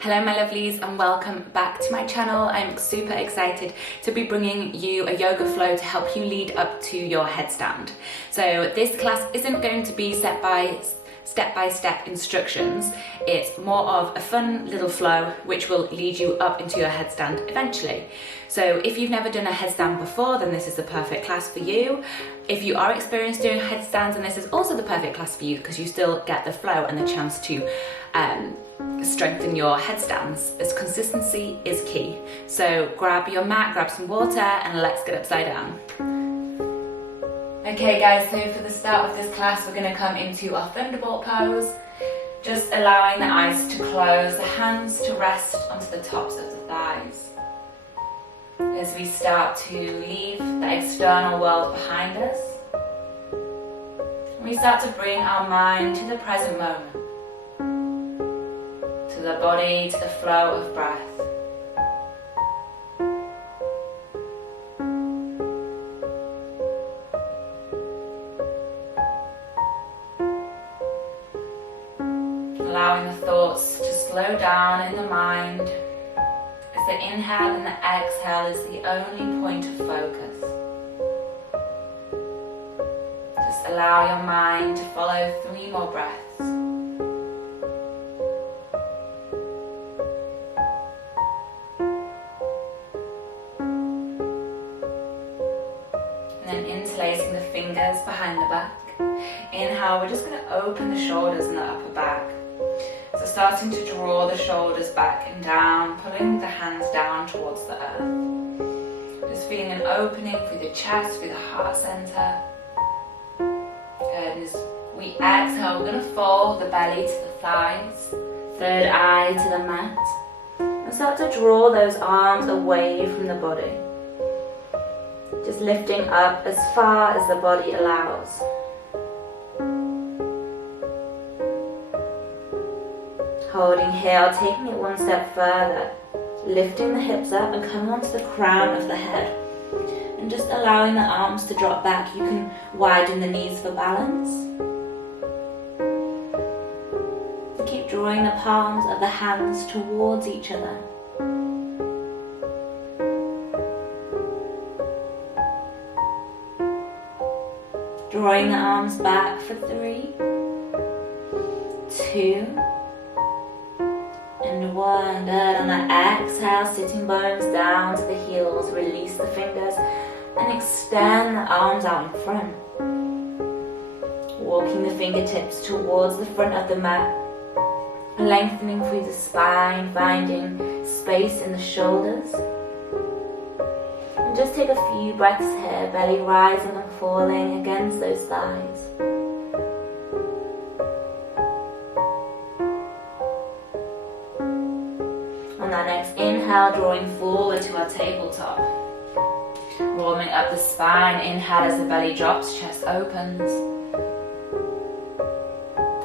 Hello my lovelies and welcome back to my channel. I'm super excited to be bringing you a yoga flow to help you lead up to your headstand. So this class isn't going to be step-by-step instructions. It's more of a fun little flow which will lead you up into your headstand eventually. So if you've never done a headstand before, then this is the perfect class for you. If you are experienced doing headstands, then this is also the perfect class for you because you still get the flow and the chance to strengthen your headstands, as consistency is key. So grab your mat, grab some water, and let's get upside down. Okay guys, so for the start of this class, we're going to come into our thunderbolt pose, just allowing the eyes to close, the hands to rest onto the tops of the thighs. As we start to leave the external world behind us, we start to bring our mind to the present moment, to the body, to the flow of breath. Allowing the thoughts to slow down in the mind, as the inhale and the exhale is the only point of focus. Just allow your mind to follow 3 more breaths. And then interlacing the fingers behind the back. Inhale, we're just going to open the shoulders and the upper back. So starting to draw the shoulders back and down, pulling the hands down towards the earth. Just feeling an opening through the chest, through the heart center. Good. As we exhale, we're going to fold the belly to the thighs, third eye to the mat. And start to draw those arms away from the body. Just lifting up as far as the body allows. Holding here, taking it one step further, lifting the hips up and coming onto the crown of the head. And just allowing the arms to drop back. You can widen the knees for balance. Keep drawing the palms of the hands towards each other. Drawing the arms back for 3, 2, and 1. Good. On that exhale, sitting bones down to the heels. Release the fingers and extend the arms out in front. Walking the fingertips towards the front of the mat. Lengthening through the spine, finding space in the shoulders. And just take a few breaths here, belly rising and falling against those thighs. On that next inhale, drawing forward to our tabletop. Warming up the spine, inhale as the belly drops, chest opens.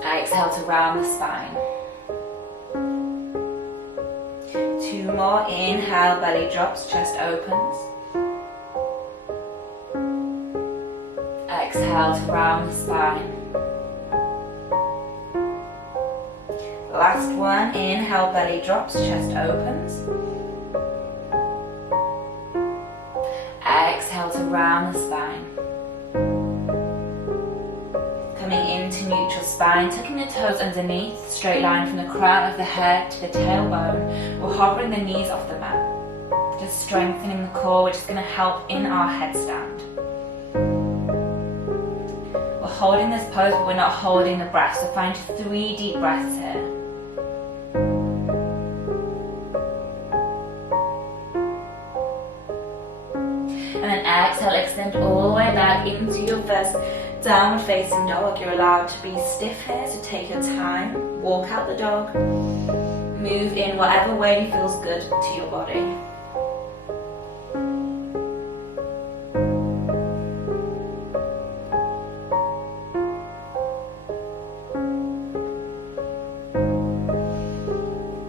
Exhale to round the spine. 2 more, inhale, belly drops, chest opens. Exhale to round the spine. Last one, inhale, belly drops, chest opens. Exhale to round the spine. Coming into neutral spine, tucking the toes underneath, straight line from the crown of the head to the tailbone. We're hovering the knees off the mat. Just strengthening the core, which is going to help in our headstand. We're holding this pose, but we're not holding the breath, so find 3 deep breaths here. And then exhale, extend all the way back into your first downward facing dog. You're allowed to be stiff here, so take your time. Walk out the dog. Move in whatever way feels good to your body.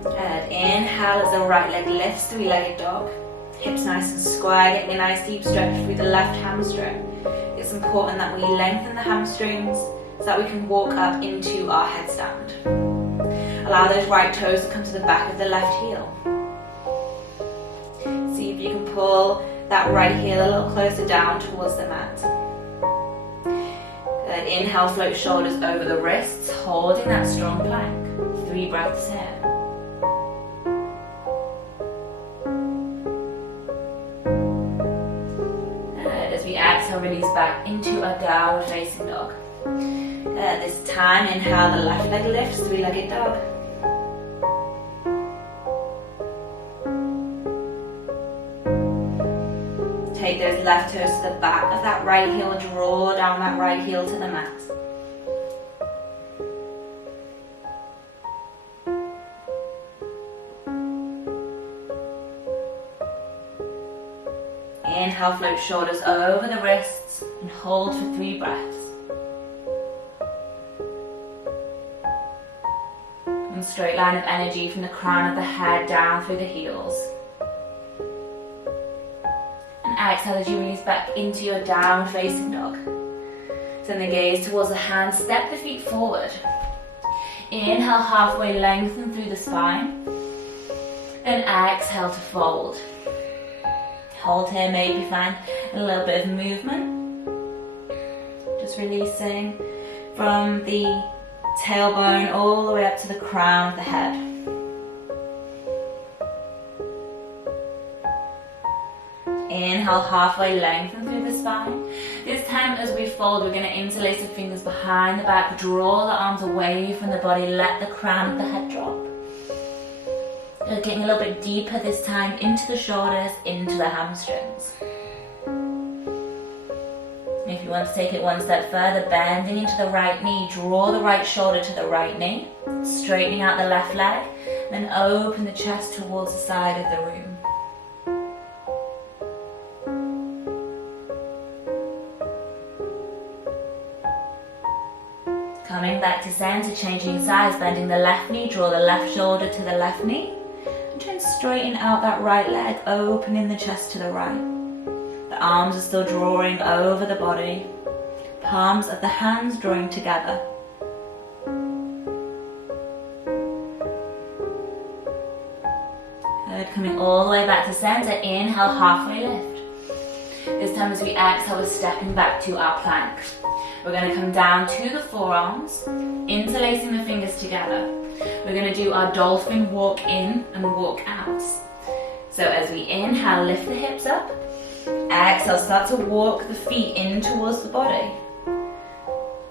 Good. Inhale as the right leg lifts, 3-legged dog. Hips nice and square, getting a nice deep stretch through the left hamstring. It's important that we lengthen the hamstrings so that we can walk up into our headstand. Allow those right toes to come to the back of the left heel. See if you can pull that right heel a little closer down towards the mat. Good. Inhale, float shoulders over the wrists, holding that strong plank. 3 breaths here. Good. As we exhale, release back into a downward facing dog. Good. This time, inhale, the left leg lifts, 3-legged dog. Take those left toes to the back of that right heel, draw down that right heel to the mat. Inhale, float shoulders over the wrists and hold for 3 breaths. One straight line of energy from the crown of the head down through the heels. Exhale as you release back into your downward facing dog. Send the gaze towards the hands, step the feet forward. Inhale, halfway lengthen through the spine. Then exhale to fold. Hold here, maybe find a little bit of movement. Just releasing from the tailbone all the way up to the crown of the head. Inhale, halfway lengthen through the spine. This time as we fold, we're going to interlace the fingers behind the back, draw the arms away from the body, let the crown of the head drop. Getting a little bit deeper this time into the shoulders, into the hamstrings. If you want to take it one step further, bending into the right knee, draw the right shoulder to the right knee, straightening out the left leg, then open the chest towards the side of the room. Coming back to center, changing sides, bending the left knee, draw the left shoulder to the left knee, and try and straighten out that right leg, opening the chest to the right. The arms are still drawing over the body, palms of the hands drawing together. Good, coming all the way back to center, inhale, halfway lift. This time as we exhale, we're stepping back to our plank. We're going to come down to the forearms, interlacing the fingers together. We're going to do our dolphin walk in and walk out. So as we inhale, lift the hips up. Exhale, start to walk the feet in towards the body.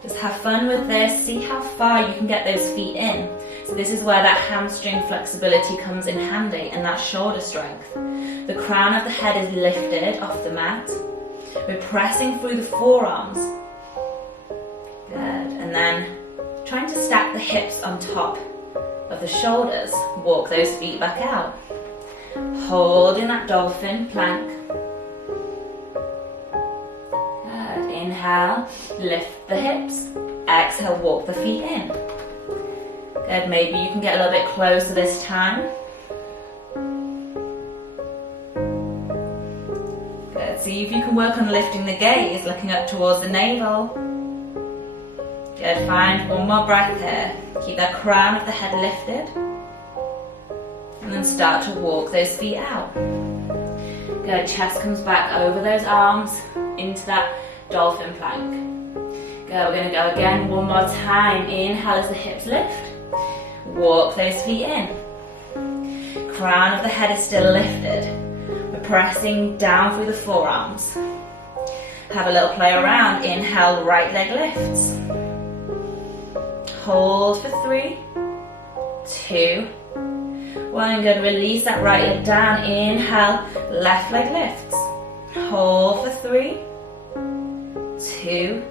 Just have fun with this. See how far you can get those feet in. So this is where that hamstring flexibility comes in handy and that shoulder strength. The crown of the head is lifted off the mat. We're pressing through the forearms. Good, and then trying to stack the hips on top of the shoulders. Walk those feet back out. Holding that dolphin plank. Good, inhale, lift the hips. Exhale, walk the feet in. Good, maybe you can get a little bit closer this time. Good, see if you can work on lifting the gaze, looking up towards the navel. Good, find one more breath here. Keep that crown of the head lifted. And then start to walk those feet out. Good, chest comes back over those arms into that dolphin plank. Good, we're going to go again one more time. Inhale as the hips lift. Walk those feet in. Crown of the head is still lifted. We're pressing down through the forearms. Have a little play around. Inhale, right leg lifts. Hold for 3, 2, 1. Good. Release that right leg down. Inhale, left leg lifts. Hold for 3, 2,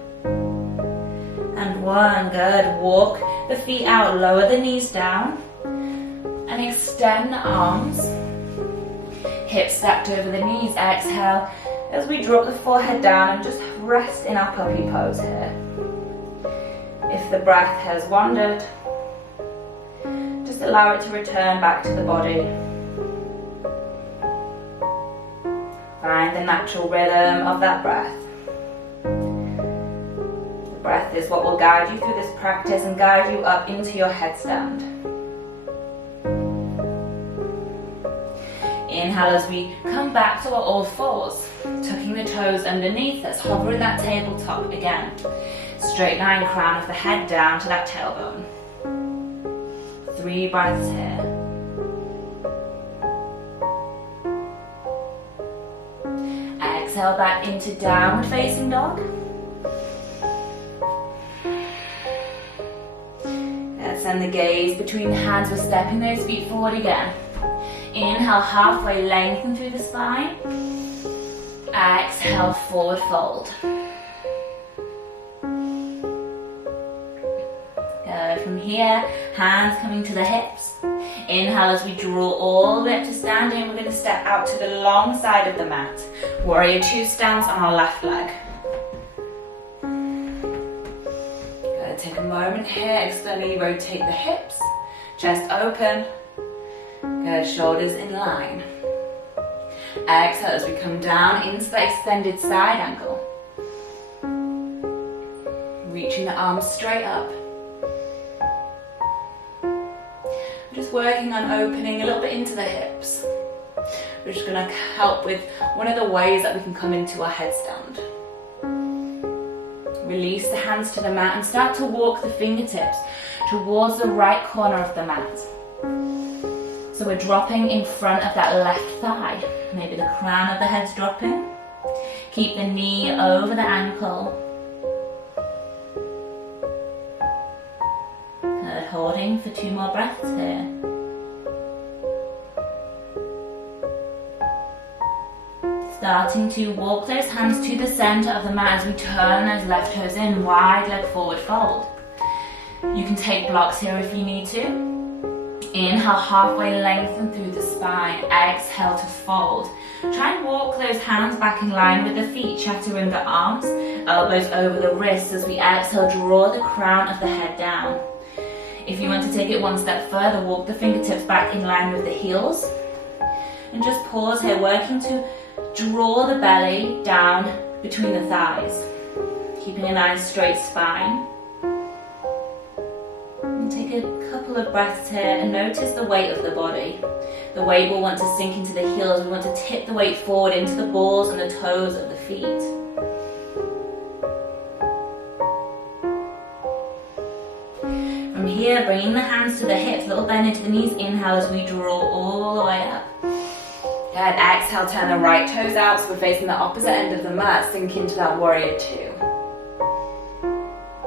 and 1. Good. Walk the feet out. Lower the knees down and extend the arms. Hips stacked over the knees. Exhale as we drop the forehead down and just rest in our puppy pose here. If the breath has wandered, just allow it to return back to the body. Find the natural rhythm of that breath. The breath is what will guide you through this practice and guide you up into your headstand. Inhale as we come back to our all fours, tucking the toes underneath us, hovering that tabletop again. Straight line, crown of the head down to that tailbone. 3 breaths here. Exhale back into downward facing dog. Let's send the gaze between the hands. We're stepping those feet forward again. Inhale, halfway lengthen through the spine. Exhale, forward fold. Good. From here, hands coming to the hips. Inhale as we draw all the way up to standing. We're going to step out to the long side of the mat. Warrior 2 stance on our left leg. Good. Take a moment here. Externally rotate the hips. Chest open. Good. Shoulders in line. Exhale as we come down into the extended side angle. Reaching the arms straight up. Just working on opening a little bit into the hips. We're just going to help with one of the ways that we can come into our headstand. Release the hands to the mat and start to walk the fingertips towards the right corner of the mat. So we're dropping in front of that left thigh. Maybe the crown of the head's dropping. Keep the knee over the ankle. Good, holding for 2 more breaths here. Starting to walk those hands to the center of the mat as we turn those left toes in, wide leg forward fold. You can take blocks here if you need to. Inhale, halfway lengthen through the spine. Exhale to fold. Try and walk those hands back in line with the feet, chattering the arms, elbows over the wrists as we exhale, draw the crown of the head down. If you want to take it one step further, walk the fingertips back in line with the heels. And just pause here, working to draw the belly down between the thighs. Keeping a nice straight spine. Take a couple of breaths here and notice the weight of the body. The weight will want to sink into the heels. We want to tip the weight forward into the balls and the toes of the feet. From here, bringing the hands to the hips, little bend into the knees. Inhale as we draw all the way up. Good. Exhale, turn the right toes out so we're facing the opposite end of the mat. Sink into that warrior 2.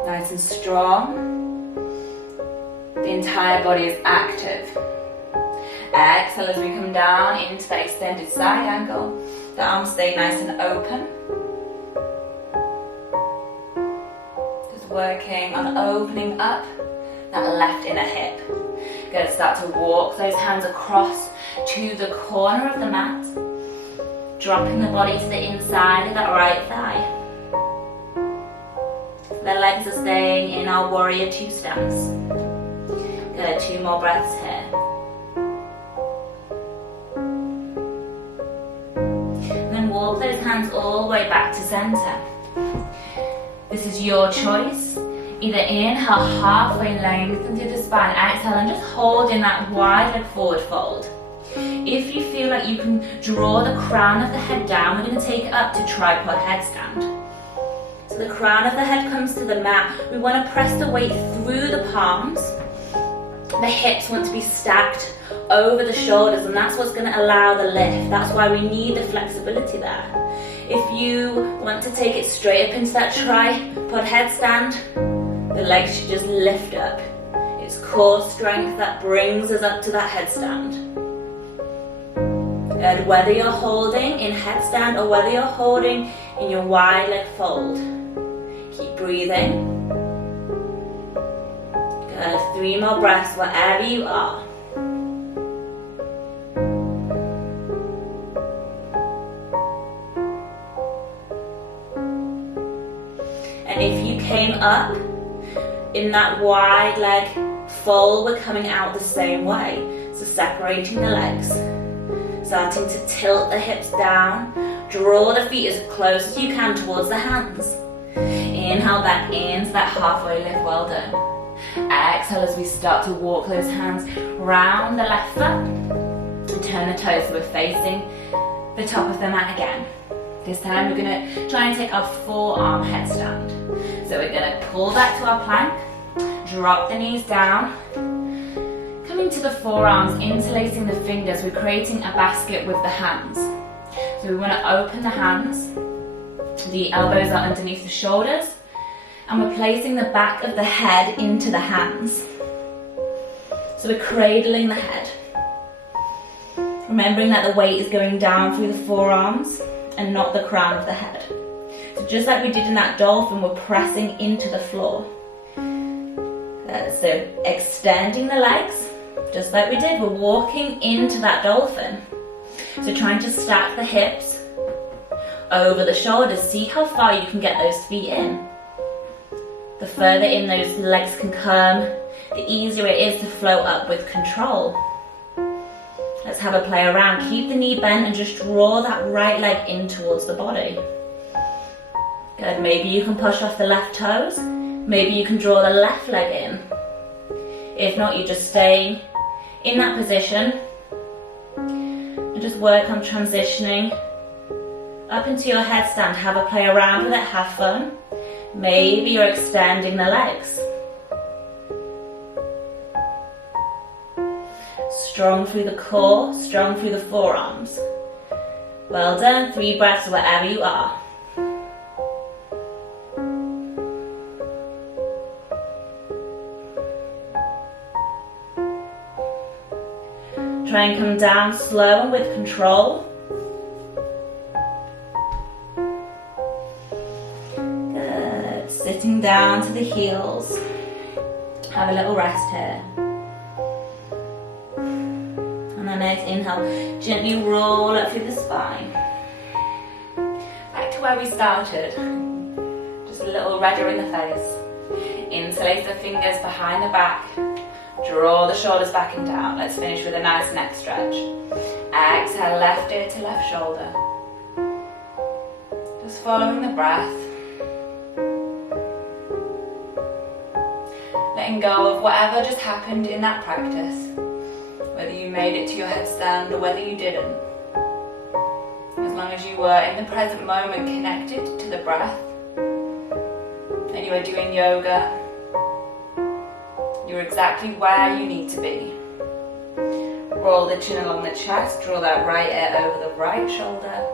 Nice and strong. The entire body is active. Exhale as we come down into the extended side angle. The arms stay nice and open. Just working on opening up that left inner hip. Good. Start to walk those hands across to the corner of the mat. Dropping the body to the inside of that right thigh. The legs are staying in our warrior 2 stance. Good, 2 more breaths here. And then walk those hands all the way back to center. This is your choice. Either inhale, halfway lengthen through the spine. Exhale and just hold in that wide leg forward fold. If you feel like you can draw the crown of the head down, we're going to take it up to tripod headstand. So the crown of the head comes to the mat. We want to press the weight through the palms. The hips want to be stacked over the shoulders, and that's what's going to allow the lift. That's why we need the flexibility there. If you want to take it straight up into that tripod headstand, the legs should just lift up. It's core strength that brings us up to that headstand. Good. Whether you're holding in headstand or whether you're holding in your wide leg fold, keep breathing. Good. 3 more breaths wherever you are. And if you came up in that wide leg fold, we're coming out the same way. So separating the legs, starting to tilt the hips down, draw the feet as close as you can towards the hands. Inhale back into that halfway lift, well done. Exhale as we start to walk those hands round the left foot. turn the toes so we're facing the top of the mat again. This time we're going to try and take our forearm headstand. So we're going to pull back to our plank, drop the knees down, coming to the forearms, interlacing the fingers, we're creating a basket with the hands. So we want to open the hands, the elbows are underneath the shoulders, and we're placing the back of the head into the hands. So we're cradling the head. Remembering that the weight is going down through the forearms and not the crown of the head. So just like we did in that dolphin, we're pressing into the floor. So extending the legs, just like we did, we're walking into that dolphin. So trying to stack the hips over the shoulders, see how far you can get those feet in. The further in those legs can come, the easier it is to float up with control. Let's have a play around. Keep the knee bent and just draw that right leg in towards the body. Good, maybe you can push off the left toes. Maybe you can draw the left leg in. If not, you just stay in that position and just work on transitioning up into your headstand. Have a play around with it, have fun. Maybe you're extending the legs. Strong through the core, strong through the forearms. Well done, 3 breaths wherever you are. Try and come down slow and with control. Good, sitting down to the heels. Have a little rest here. And then next inhale, gently roll up through the spine. Back to where we started. Just a little redder in the face. Interlace the fingers behind the back. Draw the shoulders back and down. Let's finish with a nice neck stretch. Exhale, left ear to left shoulder. Just following the breath. Letting go of whatever just happened in that practice. Whether you made it to your headstand or whether you didn't. As long as you were in the present moment connected to the breath and you are doing yoga, you're exactly where you need to be. Roll the chin along the chest, draw that right ear over the right shoulder.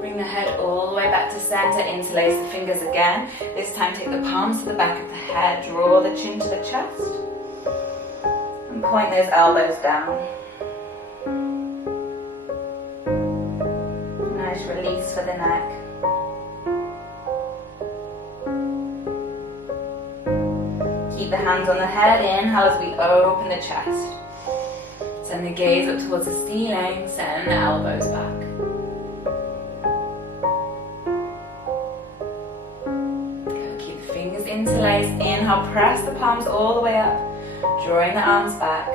Bring the head all the way back to center, interlace the fingers again. This time take the palms to the back of the head, draw the chin to the chest, and point those elbows down. Nice release for the neck. Keep the hands on the head, inhale as we open the chest. Send the gaze up towards the ceiling, send the elbows back. Good. Keep the fingers interlaced, inhale, press the palms all the way up, drawing the arms back.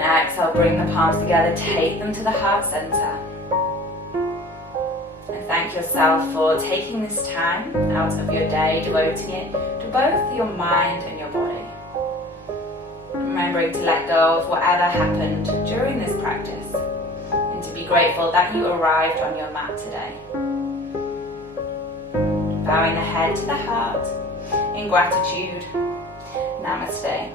Exhale, bring the palms together, take them to the heart center. And thank yourself for taking this time out of your day, devoting it to both your mind and your body. Remembering to let go of whatever happened during this practice and to be grateful that you arrived on your mat today. Bowing the head to the heart in gratitude. Namaste.